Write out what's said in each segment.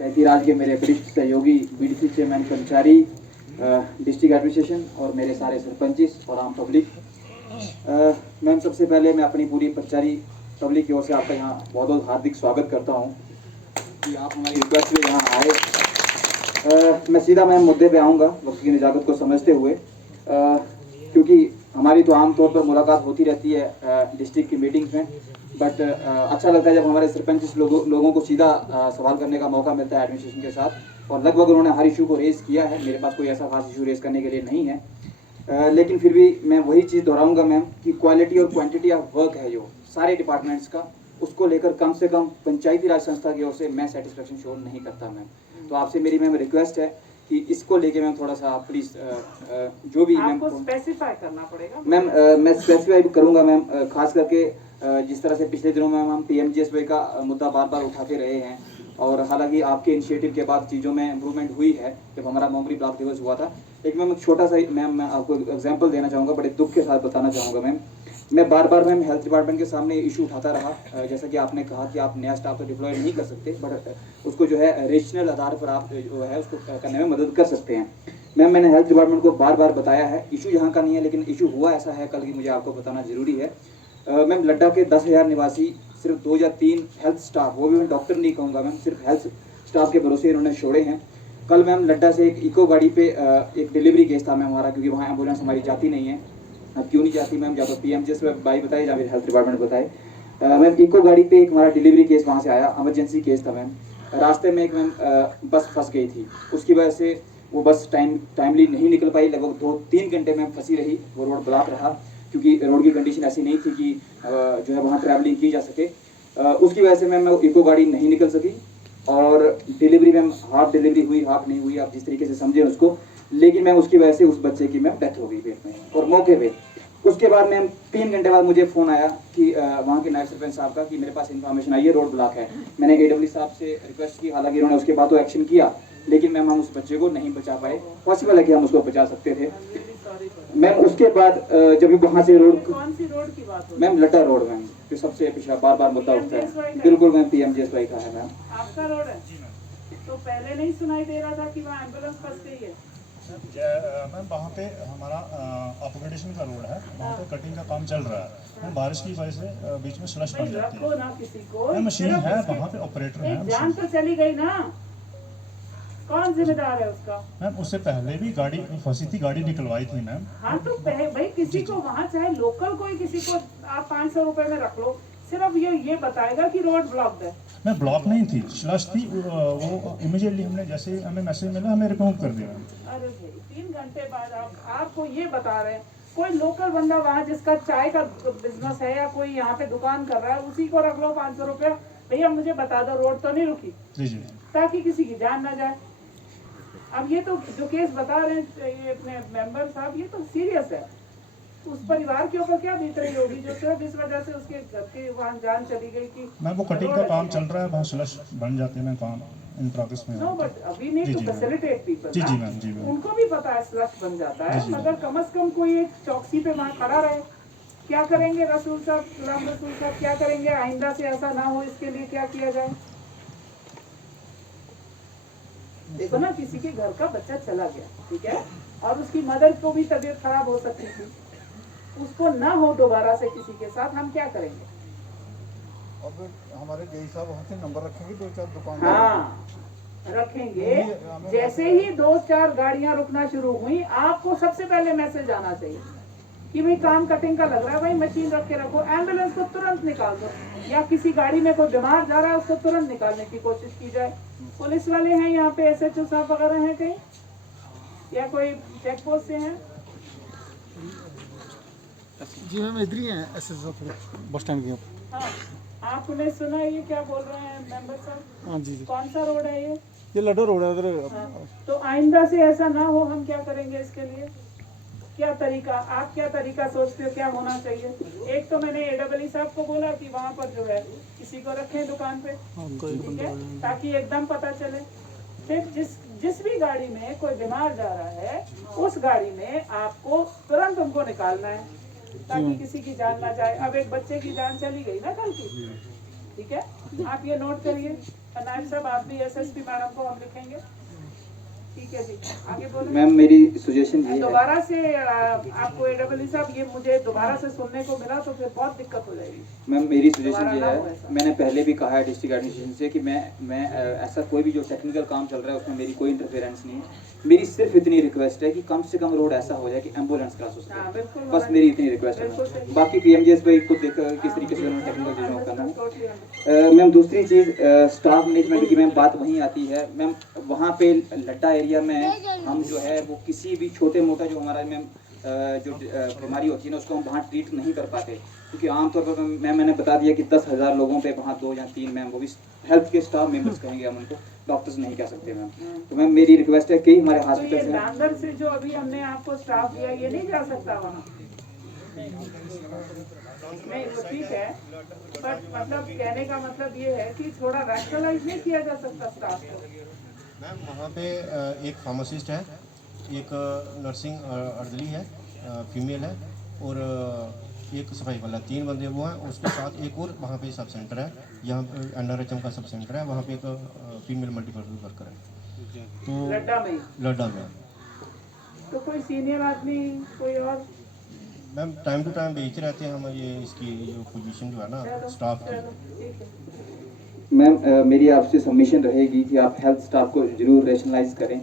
तहसीराज के मेरे वरिष्ठ सहयोगी बीडीसी चेयरमैन कर्मचारी, डिस्ट्रिक्ट एडमिनिस्ट्रेशन और मेरे सारे सरपंचिस और आम पब्लिक। मैम, सबसे पहले मैं अपनी पूरी पंचायती पब्लिक की ओर से आपका यहाँ बहुत बहुत हार्दिक स्वागत करता हूँ कि आप हमारी रिक्वेस्ट में यहाँ आए। मैं सीधा मैम मुद्दे पे आऊँगा वक्त की नज़ाकत को समझते हुए, क्योंकि हमारी तो आम तौर पर मुलाकात होती रहती है डिस्ट्रिक्ट की मीटिंग्स में, बट अच्छा लगता है जब हमारे सरपंच लोगों को सीधा सवाल करने का मौका मिलता है एडमिनिस्ट्रेशन के साथ। और लगभग उन्होंने हर इशू को रेज़ किया है। मेरे पास कोई ऐसा खास इशू रेज़ करने के लिए नहीं है, लेकिन फिर भी मैं वही चीज़ दोहराऊंगा मैम कि क्वालिटी और क्वांटिटी ऑफ वर्क है जो सारे डिपार्टमेंट्स का, उसको लेकर कम से कम पंचायती राज संस्था की ओर से मैं सेटिस्फेक्शन शो नहीं करता मैम। तो आपसे मेरी मैम रिक्वेस्ट है कि इसको लेके मैम थोड़ा सा प्लीज़ जो भी मैम स्पेसिफाई करना पड़ेगा मैम। मैं स्पेसिफाई करूँगा मैम, खास करके जिस तरह से पिछले दिनों में हम PMGSY का मुद्दा बार बार उठाते रहे हैं, और हालांकि आपके इनिशिएटिव के बाद चीज़ों में इम्प्रूवमेंट हुई है जब हमारा मोंगरी ब्लॉक दिवस हुआ था। एक मैम छोटा सा मैम मैं आपको एग्जांपल देना चाहूँगा, बड़े दुख के साथ बताना चाहूँगा मैम। मैं बार बार मैम हेल्थ डिपार्टमेंट के सामने इशू उठाता रहा, जैसा कि आपने कहा कि आप नया स्टाफ तो डिप्लॉय नहीं कर सकते, बट उसको जो है रेशनल आधार पर आप जो है उसको करने में मदद कर सकते हैं। मैम, मैंने हेल्थ डिपार्टमेंट को बार बार बताया है, इशू यहाँ का नहीं है, लेकिन इशू हुआ ऐसा है कल की मुझे आपको बताना जरूरी है। मैम, लड्डा के 10,000 निवासी सिर्फ 2 या 3 हेल्थ स्टाफ, वो भी मैं डॉक्टर नहीं कहूँगा मैम, सिर्फ हेल्थ स्टाफ के भरोसे इन्होंने छोड़े हैं। कल मैम लड्डा से एक इको गाड़ी पे एक डिलीवरी केस था मैम हमारा, क्योंकि वहाँ एम्बुलेंस हमारी जाती नहीं है। अब क्यों नहीं जाती मैम, या तो PMGSY बताए या फिर हेल्थ डिपार्टमेंट बताए। मैम, इको गाड़ी पे एक हमारा डिलीवरी केस वहाँ से आया, इमरजेंसी केस था मैम। रास्ते में एक मैम बस फंस गई थी, उसकी वजह से वो बस टाइमली नहीं निकल पाई, लगभग 2-3 घंटे में फंसी रही, वो रोड ब्लॉक रहा, क्योंकि रोड की कंडीशन ऐसी नहीं थी कि जो है वहाँ ट्रैवलिंग की जा सके। उसकी वजह से मैम इको गाड़ी नहीं निकल सकी, और डिलीवरी मैम हाफ डिलीवरी हुई, हाफ नहीं हुई, आप जिस तरीके से समझें उसको, लेकिन मैम उसकी वजह से उस बच्चे की मैम डेथ हो गई पेट में और मौके पे। उसके बाद मैम 3 घंटे बाद मुझे फ़ोन आया कि वहाँ के नायब सरपंच साहब का कि मेरे पास इन्फॉर्मेशन आई है रोड ब्लॉक है। मैंने AW साहब से रिक्वेस्ट की, हालांकि उन्होंने उसके बाद तो एक्शन किया, लेकिन मैम हम उस बच्चे को नहीं बचा पाए। पॉसिबल है कि हम उसको बचा सकते थे मैम। उसके बाद जब वहाँ से रोड, कौन सी रोड की बात हो? मैम लड्डा रोड मैम, जो सबसे पिछला बार बार मुद्दा उठता है। बिल्कुल मैम, PMGSY का है मैम। आपका रोड है? तो पहले नहीं सुनाई दे रहा था कि वहाँ एम्बुलेंस फंस गई है? मैम, वहाँ पे हमारा अपग्रेडेशन का रोड है, वहाँ पे कटिंग का काम चल रहा है। मैम, बारिश की वजह से बीच में स्लश बन जाती है। रखो ना किसी को, मशीन है वहाँ पे, ऑपरेटर है। जान तो चली गई ना, कौन जिम्मेदार है उसका? मैम, उससे पहले भी गाड़ी फंसी थी, गाड़ी निकलवाई थी मैम। हाँ, तो भाई किसी को वहाँ, चाहे लोकल कोई, किसी को आप 500 रुपए में रख लो, सिर्फ ये बताएगा कि रोड ब्लॉक है। मैं ब्लॉक नहीं थी, स्लश थी, वो इमीडिएटली हमने जैसे हमें मैसेज मिला हमें रिमूव कर दिया। अरे भाई, 3 घंटे बाद आपको ये बता रहे हैं, कोई लोकल बंदा वहाँ जिसका चाय का बिजनेस है या कोई यहाँ पे दुकान कर रहा है, उसी को रख लो 500 रुपया। भैया मुझे बता दो रोड तो नहीं रुकी, जी जी, ताकि किसी की जान ना जाए। अब ये तो जो केस बता रहे हैं ये अपने मेंबर साहब, ये तो सीरियस है। उस परिवार के ऊपर क्या बीत रही होगी जो सिर्फ इस वजह से उसके घर के वहाँ जान चली गई कि मैम वो कटिंग का काम चल रहा है, वहाँ स्लश बन जाते हैं, काम इन प्रोग्रेस में। नो, बट अभी नहीं टू फैसिलिटेट पीपल। जी जी मैम, जी मैम, उनको भी पता है स्लश बन जाता है, मगर कम से कम कोई एक चौकसी पे वहाँ खड़ा रहे। क्या करेंगे रसूल साहब, गुलाम रसूल साहब, क्या करेंगे आइंदा से ऐसा ना हो, इसके लिए क्या किया जाए? देखो ना, किसी के घर का बच्चा चला गया, ठीक है, और उसकी मदर को भी तबीयत खराब हो सकती थी, उसको ना हो दोबारा से किसी के साथ, हम क्या करेंगे? अब हमारे DI साहब वहाँ से नंबर रखेंगे 2-4 दुकान, हाँ रखेंगे। जैसे ही 2-4 गाड़ियां रुकना शुरू हुई, आपको सबसे पहले मैसेज आना चाहिए कि भाई काम कटिंग का लग रहा है, भाई मशीन रख के रखो, एम्बुलेंस को तुरंत निकाल दो, या किसी गाड़ी में कोई बीमार जा रहा है उसको तुरंत निकालने की कोशिश की जाए। पुलिस वाले हैं यहाँ पे, SHO साहब वगैरह हैं कहीं, या कोई चेक पोस्ट से हैं? जी मैम, इधर ही हैं SHO बस स्टैंड के। हाँ, आपने सुना ये क्या बोल रहे हैं मेंबर साहब? हाँ जी जी, कौन सा रोड है ये लड्डा रोड है उधर। हाँ, तो आइंदा से ऐसा ना हो, हम क्या करेंगे इसके लिए? क्या तरीका, आप क्या तरीका सोचते हो क्या होना चाहिए? एक तो मैंने AW साहब को बोला कि वहाँ पर जो है किसी को रखें दुकान पे, ठीक है, ताकि एकदम पता चले। फिर जिस भी गाड़ी में कोई बीमार जा रहा है, उस गाड़ी में आपको तुरंत उनको निकालना है, ताकि किसी की जान ना जाए। अब एक बच्चे की जान चली गई ना कल की, ठीक है, आप ये नोट करिए। नायब साहब आप भी एसएसपी मैडम को हम लिखेंगे। ठीक है जी, आगे बोलो। मैम मेरी सजेशन ये है, दोबारा से आपको एडब्ल्यू साहब ये मुझे दोबारा से सुनने को मिला तो फिर बहुत दिक्कत हो जाएगी। मैम मेरी सजेशन दोबारा ये ना हो है, ऐसा। मैंने पहले भी कहा है डिस्ट्रिक्ट एडमिनिस्ट्रेशन से कि मैं ऐसा कोई भी जो टेक्निकल काम चल रहा है उसमें मेरी कोई इंटरफेरेंस नहीं है। मेरी सिर्फ इतनी रिक्वेस्ट है कि कम से कम रोड ऐसा हो जाए कि एम्बुलेंस क्रॉस हो हाँ, सके, बिल्कुल बस होना मेरी चाहिए। इतनी रिक्वेस्ट बिल्कुल है। सही। बाकी पीएमजीएस पे खुद देख किस तरीके से उन्होंने टेक्निकल चीज़ों को करना है। टोटली मैम दूसरी चीज़ स्टाफ मैनेजमेंट की मैम बात वहीं आती है। मैम वहाँ पे लड्डा एरिया में हम जो है वो किसी भी छोटे मोटा जो हमारा मैम जो बीमारी होती है ना उसको हम वहाँ ट्रीट नहीं कर पाते, क्योंकि आमतौर पर मैंने बता दिया कि 10,000 लोगों पे वहाँ 2 या 3 मैम वो भी हेल्थ के स्टाफ मेंबर्स कहेंगे हम उनको, डॉक्टर्स नहीं कह सकते मैम। तो मैम मेरी रिक्वेस्ट है कि हमारे तो ये हॉस्पिटल से दादर से जो अभी हमने आपको स्टाफ दिया ये नहीं जा सकता वहाँ? नहीं वो ठीक है, बट मतलब कहने का मतलब ये है कि थोड़ा रैशनलाइज नहीं किया जा सकता स्टाफ को? मैम वहाँ पे एक फार्मासिस्ट है, एक नर्सिंग अर्दली है, फीमेल है, और एक सफाई वाला, 3 बंदे वो हैं। उसके साथ एक और वहाँ पे सब सेंटर है, यहाँ NRHM का सब सेंटर है, वहाँ पे एक फीमेल मल्टीपर्पज वर्कर है। तो लड्डा में ही? लड्डा में तो कोई सीनियर आदमी कोई और? मैम टाइम टू टाइम भेजते रहते हैं हम ये इसकी जो पोजीशन जो है ना चलो, स्टाफ की। चलो, ठीक है। मैम मेरी आपसे सबमिशन रहेगी कि आप हेल्थ स्टाफ को जरूर रेशनलाइज करें।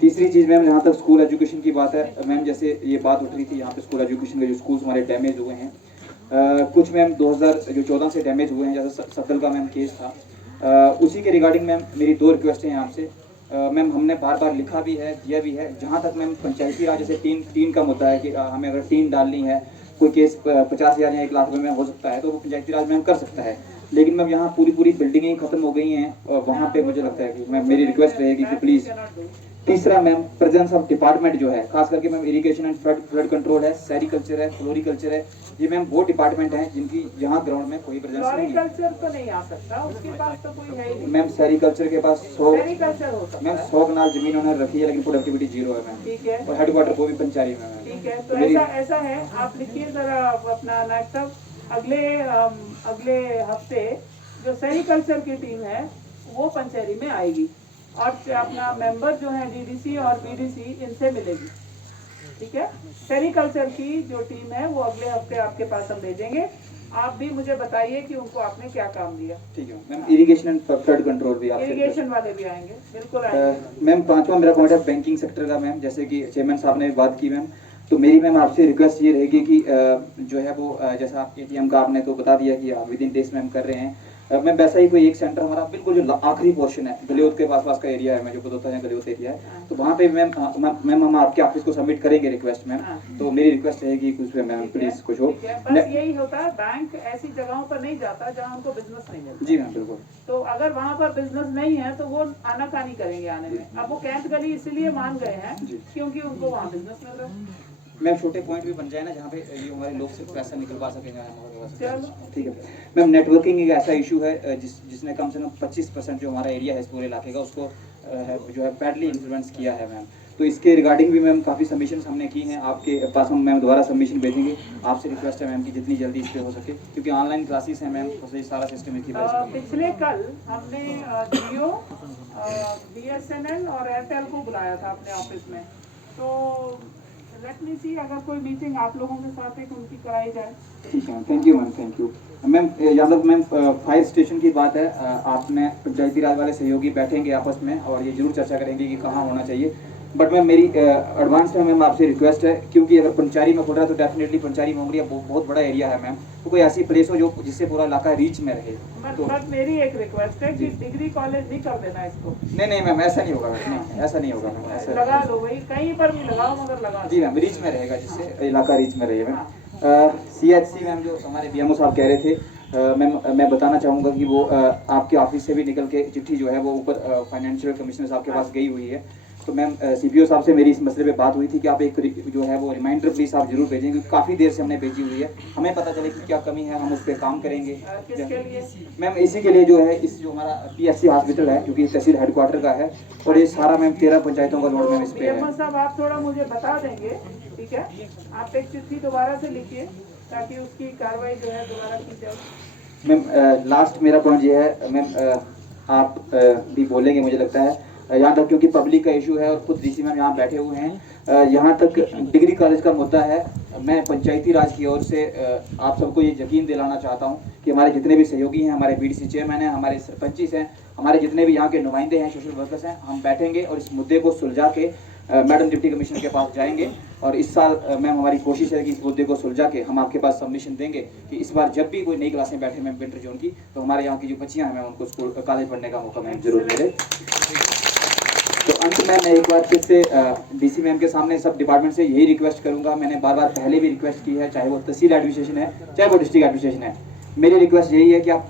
तीसरी चीज़ मैम जहाँ तक स्कूल एजुकेशन की बात है, मैम जैसे ये बात उठ रही थी यहाँ पे स्कूल एजुकेशन के जो स्कूल्स हमारे डैमेज हुए हैं, कुछ मैम 2014 से डैमेज हुए हैं, जैसे सफल का मैम केस था, उसी के रिगार्डिंग मैम मेरी 2 रिक्वेस्ट हैं आपसे। मैम हमने बार बार लिखा भी है, दिया भी है। जहाँ तक मैम पंचायती राज जैसे टीन का मुद्दा है कि हमें अगर टीन डालनी है, कोई केस 50,000 या 1 लाख रुपये में हो सकता है तो वो पंचायती राज में हम कर सकता है, लेकिन मैम यहाँ पूरी बिल्डिंगें ही खत्म हो गई हैं और वहाँ पे मुझे लगता है कि मैम मेरी रिक्वेस्ट रहेगी कि प्लीज़। तीसरा मैम प्रेजेंस ऑफ डिपार्टमेंट जो है, खास करके ma'am irrigation and flood control है, सेरिकल्चर है, फ्लोरिकल्चर है, ये मैम वो डिपार्टमेंट हैं जिनकी यहाँ ग्राउंड में कोई प्रेजेंस नहीं है। फ्लोरिकल्चर तो नहीं आ सकता, उसके पास तो कोई है ही नहीं। मैम सेरिकल्चर के पास 100 सेरिकल्चर हो सकता मैम है। 100 कनाल जमीन उन्होंने रखी है, लेकिन प्रोडक्टिविटी 0 है मैम, ठीक है, और हेडक्वार्टर वो भी पंचायती में है। ठीक है। तो मेरी- ऐसा है, आप लिखिए जरा अपना नायब साहब, अगले हफ्ते जो सेरिकल्चर की टीम है वो पंचेरी में आएगी और अपना मेंबर जो है डीडीसी और बीडीसी इनसे मिलेगी। ठीक है, सेरिकल्चर की जो टीम है वो अगले हफ्ते आपके पास हम भेजेंगे। आप भी मुझे बताइए कि उनको आपने क्या काम दिया। ठीक है ma'am, irrigation and flood control भी आपसे इरिगेशन वाले भी आएंगे, बिल्कुल आएंगे। मैम 5वां मेरा पॉइंट है बैंकिंग सेक्टर का मैम, जैसे कि चेयरमैन साहब ने बात की मैम, तो मेरी मैम आपसे रिक्वेस्ट ये रहेगी कि जो है वो जैसा आप ATM का आपने तो बता दिया कि विद इन डेज में हम कर रहे हैं, मैम वैसा ही कोई एक सेंटर हमारा बिल्कुल जो आखिरी पोर्शन है गलियोत के पास का एरिया है, मैं जो बदौता है गलियोत एरिया है, तो वहाँ पे मैम हम आपके ऑफिस को सबमिट करेंगे रिक्वेस्ट मैम। तो मेरी रिक्वेस्ट रहेगी कुछ पे मैम प्लीज कुछ हो। ठीक है, बस यही होता है, बैंक ऐसी जगहों पर नहीं जाता जहाँ उनको बिजनेस नहीं मिलता। जी मैम बिल्कुल। तो अगर वहाँ पर बिजनेस नहीं है तो वो आनाकानी करेंगे आने में। अब वो कैंट गली इसीलिए मान गए हैं क्योंकि उनको वहाँ बिजनेस मिल रहा है। मैम छोटे पॉइंट भी बन जाए ना जहाँ पे ये हमारे लोग सिर्फ पैसा निकलवा सकेंगे चलो। ठीक है मैम। नेटवर्किंग एक ऐसा इशू है जिसने कम से कम 25% जो हमारा एरिया है इस पूरे इलाके का उसको जो है बैडली इन्फ्लुएंस किया है मैम। तो इसके रिगार्डिंग भी मैम काफ़ी सबमिशन हमने की हैं, आपके पास हम मैम दोबारा सबमिशन भेजेंगे। आपसे रिक्वेस्ट है मैम कि जितनी जल्दी इस पे हो सके, क्योंकि ऑनलाइन क्लासेस हैं मैम, तो ये सारा सिस्टम एक ही वजह से। पिछले कल हमने जियो, BSNL और एयरटेल को बुलाया था अपने ऑफिस में। तो लेट मी सी अगर कोई मीटिंग आप लोगों के साथ एक उनकी कराई जाए। ठीक है, thank you ma'am, thank you ma'am. Yadav ma'am fire station की बात है, आपने पंचायती राज वाले सहयोगी बैठेंगे आपस में और ये जरूर चर्चा करेंगे कि कहाँ होना चाहिए। बट मैम मेरी एडवांस में मैम आपसे रिक्वेस्ट है, क्योंकि अगर पंचारी में खुल रहा है तो डेफिनेटली पंचारी मोंगरिया बहुत बड़ा एरिया है मैम, तो कोई ऐसी प्लेस हो जो जिससे पूरा इलाका रीच में रहे। तो बट मेरी एक रिक्वेस्ट है कि डिग्री कॉलेज नहीं कर देना इसको। नहीं मैम ऐसा नहीं होगा मैम, नहीं ऐसा नहीं होगा मैम, ऐसा लगा लो भाई, कहीं पर भी लगाओ मगर लगा जी मैम, रीच में रहेगा जिससे इलाका रीच में रहे मैम। CHC मैम जो हमारे BMO साहब कह रहे थे, मैम मैं बताना चाहूँगा कि वो आपके ऑफिस से भी निकल के चिट्ठी जो है वो ऊपर फाइनेंशियल कमिश्नर साहब के पास गई हुई है। तो मैम CPO साहब से मेरी इस मसले पे बात हुई थी कि आप एक जो है वो रिमाइंडर प्लीज आप जरूर भेजें, क्योंकि काफ़ी देर से हमने भेजी हुई है, हमें पता चले कि क्या कमी है, हम उस पर काम करेंगे। किसके लिए? मैम इसी के लिए जो है इस जो हमारा PSC हॉस्पिटल है, क्योंकि तहसील हेडक्वार्टर का है और ये सारा मैम 13 पंचायतों का लोड मैम इस पे BMO है। साहब आप थोड़ा मुझे बता देंगे, ठीक है? आप एक चिट्ठी दोबारा से लिखिए ताकि उसकी कार्रवाई जो है दोबारा की जाए। मैम लास्ट मेरा पॉइंट ये है मैम, आप भी बोलेंगे मुझे लगता है, यहाँ तक क्योंकि पब्लिक का इशू है और खुद डीसी मैम यहाँ बैठे हुए हैं। यहाँ तक डिग्री कॉलेज का मुद्दा है। मैं पंचायती राज की ओर से आप सबको ये यकीन दिलाना चाहता हूँ कि हमारे जितने भी सहयोगी हैं, हमारे बीडीसी चेयरमैन हैं, हमारे सरपंचिस हैं, हमारे जितने भी यहाँ के नुमाइंदे हैं, सोशल वर्कर्स हैं, हम बैठेंगे और इस मुद्दे को सुलझा के मैडम डिप्टी कमिश्नर के पास जाएंगे। और इस साल मैम हमारी कोशिश है कि इस मुद्दे को सुलझा के हम आपके पास सबमिशन देंगे कि इस बार जब भी कोई नई क्लासें बैठे मैम विंटर जोन की, तो हमारे यहाँ की जो बच्चियाँ हैं मैम उनको स्कूल कॉलेज पढ़ने का मौका मैम जरूर मिले। तो अंत में मैं एक बार फिर से डीसी मैम के सामने सब डिपार्टमेंट से यही रिक्वेस्ट करूंगा। मैंने बार बार पहले भी रिक्वेस्ट की है, चाहे वो तहसील एडमिनिस्ट्रेशन है, चाहे वो डिस्ट्रिक्ट एडमिनिस्ट्रेशन है। मेरी रिक्वेस्ट यही है कि आप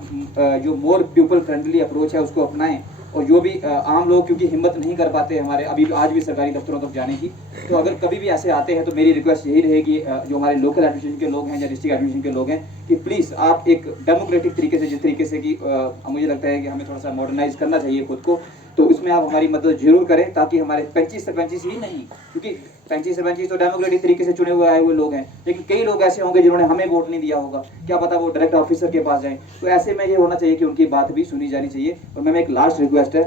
जो मोर पीपल फ्रेंडली अप्रोच है उसको अपनाएं। और जो भी आम लोग क्योंकि हिम्मत नहीं कर पाते हमारे अभी आज भी सरकारी दफ्तरों तक जाने की, तो अगर कभी भी ऐसे आते हैं तो मेरी रिक्वेस्ट यही रहेगी जो हमारे लोकल एडमिनिस्ट्रेशन के लोग हैं या डिस्ट्रिक्ट एडमिनिस्ट्रेशन के लोग हैं कि प्लीज़ आप एक डेमोक्रेटिक तरीके से, जिस तरीके से कि मुझे लगता है कि हमें थोड़ा सा मॉडर्नाइज करना चाहिए खुद को, तो उसमें आप हमारी मदद जरूर करें ताकि हमारे 35 सरपंच ही नहीं, क्योंकि 35 सरपंच तो डेमोक्रेटिक तरीके से चुने हुए आए हुए लोग हैं, लेकिन कई लोग ऐसे होंगे जिन्होंने हमें वोट नहीं दिया होगा, क्या पता वो डायरेक्ट ऑफिसर के पास जाएं। तो ऐसे में ये होना चाहिए कि उनकी बात भी सुनी जानी चाहिए। और मैम एक लास्ट रिक्वेस्ट है,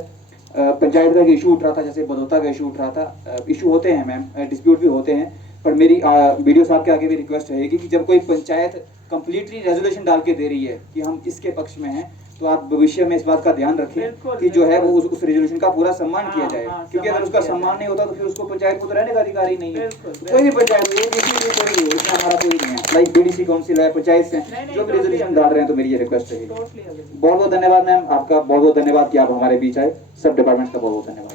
पंचायत का इशू उठ रहा था, जैसे बदौता का इशू उठ रहा था, इशू होते हैं मैम, डिस्प्यूट भी होते हैं, पर मेरी वीडियो साहब के आगे भी रिक्वेस्ट रहेगी कि जब कोई पंचायत कंप्लीटली रेजोल्यूशन डाल के दे रही है कि हम इसके पक्ष में हैं, तो आप भविष्य में इस बात का ध्यान रखें कि जो है वो उस रेजोल्यूशन का पूरा सम्मान किया जाए, क्योंकि अगर उसका सम्मान नहीं होता तो फिर उसको पंचायत को तो रहने का अधिकार ही नहीं है। कोई भी पंचायत हो, कोई भी, इसमें हमारा कोई नहीं है, लाइक बीडीसी काउंसिल है, पंचायत से जो भी रेजोल्यूशन डाल रहे हैं, तो मेरी ये रिक्वेस्ट रहेगी। बहुत बहुत धन्यवाद मैम, आपका बहुत बहुत धन्यवाद कि आप हमारे बीच आए। सब डिपार्टमेंट्स का बहुत बहुत धन्यवाद।